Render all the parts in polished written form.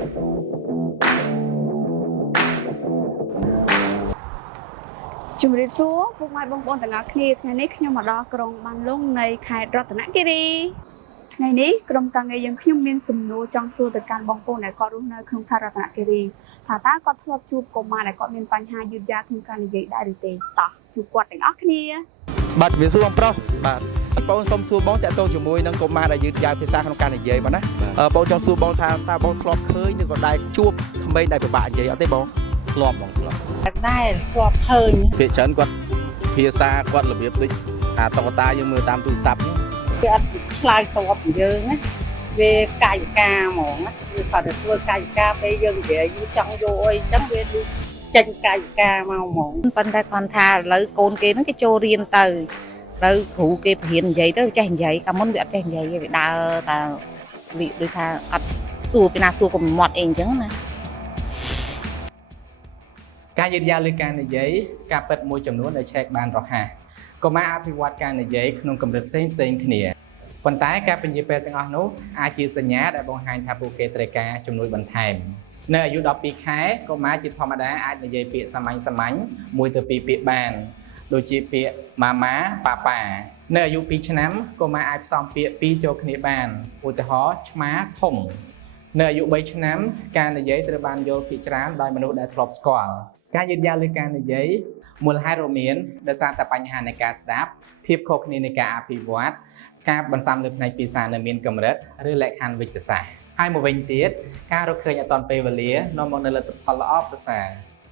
ជំរាបសួរពុកម៉ែបងប្អូនទាំងអស់គ្នាថ្ងៃនេះខ្ញុំមកដល់ក្រុងបានលុងនៃខេត្តរតនគិរីថ្ងៃនេះក្រុមការងារយើងខ្ញុំមានសំណួរចង់សួរទៅកាន់បងប្អូនដែលគាត់រស់នៅក្នុងខេត្តរតនគិរីថាតើគាត់ធ្លាប់ជួបកុមារដែលគាត់មានបញ្ហាយឺតយ៉ាវក្នុងការនិយាយដែរឬទេតោះជួបគាត់ទាំងអស់គ្នាបាទជំរាបសួរបងប្រុសបាទបងសុំសួរបងតាក់ទងជាមួយនឹងកុមារដែលយឺតយ៉ាវភាសាក្នុងការនិយាយបាទណាបងចង់សួរបងថាតើបងធ្លាប់ឃើញឬក៏ដែរជួបក្មេងដែលពិបាកនិយាយអត់ទេបងធ្លាប់បងធ្លាប់ដែរធ្លាប់ឃើញភាគច្រើនគាត់ភាសាគាត់របៀបដូចអាតុក្កតាយើងមើលតាមទូរស័ព្ទគេអត់ឆ្លើយតបពីយើងណាវាកាយវិការហ្មងណាវាគាត់ទៅធ្វើកាយវិការពេលយើងនិយាយចង់យកអីអញ្ចឹងវាចេញកាយវិការមកហ្មងប៉ុន្តែគាត់ថាឥឡូវកូនគេហ្នឹងគេចូលរៀនទៅឥឡូវគ្រូគេបរៀននិយាយទៅចេះនិយាយកាលមុនវាអត់ចេះនិយាយវាដើរតែវាដូចថាអត់សួរពីណាសួរកុំមាត់អីអញ្ចឹងណាការយឺតយ៉ាវលើការនិយាយការពិតមួយចំនួនដែលឆែកបានរហ័សកុមារអភិវឌ្ឍការនិយាយក្នុងកម្រិតផ្សេងគ្នាប៉ុន្តែការពន្យាពេលទាំងអស់នោះអាចជាសញ្ញាដែលបង្ហាញថាពួកគេត្រូវការជំនួយបន្ថែមនៅអាយុ12ខែកុមារជាធម្មតាអាចនិយាយពាក្យសាមញ្ញ1ទៅ2ពាក្យបានដូចជាពាក្យម៉ាម៉ាប៉ាប៉ានៅអាយុ2ឆ្នាំកុមារអាចផ្សំពាក្យ2ចូលគ្នាបានឧទាហរណ៍ឆ្មាធំនៅអាយុ3ឆ្នាំការនិយាយត្រូវបានយល់ភាគច្រើនដោយមនុស្សដែលធ្លាប់ស្គាល់ការយឺតយ៉ាវលើការនិយាយមូលហេតុរួមមានដោយសារតែបញ្ហានៃការស្ដាប់ភាពខុសគ្នានៃការអភិវឌ្ឍការបន្ស៊ាំលើផ្នែកភាសានៅមានកម្រិតឬលក្ខខណ្ឌវិទ្យាសាស្ត្រហើយមកវិញទៀតការរកឃើញអត់ទាន់ពេលវេលានាំមកនូវលទ្ធផលល្អប្រសើរ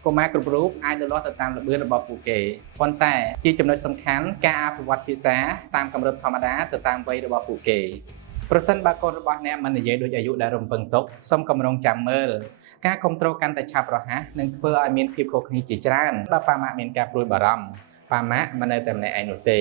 កុមារគ្រប់រូបអាចលូតលាស់ទៅតាមល្បឿនរបស់ពួកគេប៉ុន្តែជាចំណុចសំខាន់ការអភិវឌ្ឍភាសាតាមកម្រិតធម្មតាទៅតាមវ័យរបស់ពួកគេប្រសិនបើកូនរបស់អ្នកមិននិយាយដូចអាយុដែលរំពឹងទុកសូមកម្រងចាំមើលការគ្រប់គ្រងកាន់តែឆាប់រហ័សនឹងធ្វើឲ្យមានភាពខុសគ្នាជាច្រើនបើប៉ាម៉ាក់មានការព្រួយបារម្ភប៉ាម៉ាក់មិននៅតែម្នាក់ឯងនោះទេ